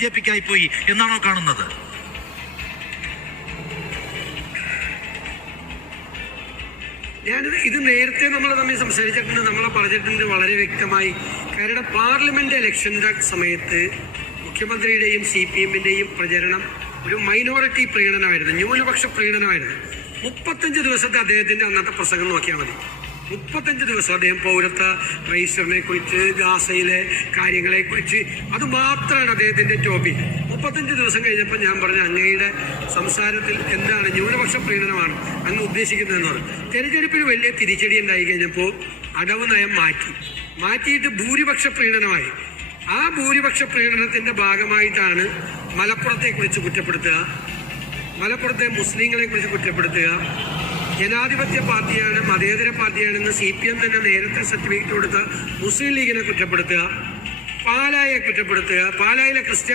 ബിജെപിക്കായി പോയി എന്നാണോ കാണുന്നത്? ഇത് നേരത്തെ നമ്മൾ തമ്മിൽ സംസാരിച്ചിട്ടുണ്ട്, നമ്മളെ പറഞ്ഞിട്ടുണ്ട് വളരെ വ്യക്തമായി. കാരണം പാർലമെന്റ് ഇലക്ഷന്റെ സമയത്ത് മുഖ്യമന്ത്രിയുടെയും CPM-ന്റെയും പ്രചരണം ഒരു മൈനോറിറ്റി പ്രീണനമായിരുന്നു, ന്യൂനപക്ഷ പ്രീണനമായിരുന്നു. 35 ദിവസത്തെ അദ്ദേഹത്തിന്റെ അന്നത്തെ പ്രസംഗം നോക്കിയാൽ മതി. 35 ദിവസം അദ്ദേഹം പൗരത്വ രജിസ്റ്ററിനെ കുറിച്ച്, ഗാസയിലെ കാര്യങ്ങളെ കുറിച്ച്, അത് മാത്രമാണ് അദ്ദേഹത്തിന്റെ ടോപ്പിക്. 35 ദിവസം കഴിഞ്ഞപ്പോൾ ഞാൻ പറഞ്ഞ അങ്ങയുടെ സംസാരത്തിൽ എന്താണ് ന്യൂനപക്ഷ പ്രീണനമാണ് അങ്ങ് ഉദ്ദേശിക്കുന്നതെന്ന് പറഞ്ഞു. തെരഞ്ഞെടുപ്പിൽ വലിയ തിരിച്ചടി ഉണ്ടായി കഴിഞ്ഞപ്പോൾ അടവ് നയം മാറ്റിയിട്ട് ഭൂരിപക്ഷ പ്രീണനമായി. ആ ഭൂരിപക്ഷ പ്രീണനത്തിന്റെ ഭാഗമായിട്ടാണ് മലപ്പുറത്തെ കുറിച്ച് കുറ്റപ്പെടുത്തുക, മലപ്പുറത്തെ മുസ്ലിങ്ങളെ കുറിച്ച് കുറ്റപ്പെടുത്തുക, ജനാധിപത്യ പാർട്ടിയാണ്, മതേതര പാർട്ടിയാണെന്ന് CPM തന്നെ നേരത്തെ സർട്ടിഫിക്കറ്റ് കൊടുത്ത മുസ്ലിം ലീഗിനെ കുറ്റപ്പെടുത്തുക, പാലായെ കുറ്റപ്പെടുത്തുക, പാലായിലെ ക്രിസ്ത്യാനി